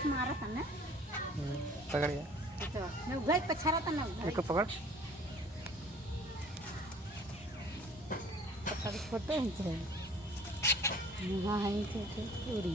हाथ मारा था ना। पकड़ गया। तो मैं उघाई पछारा था ना एक को पकड़। पकड़ फोटो खींच रहे। हाँ हाँ थे उड़ी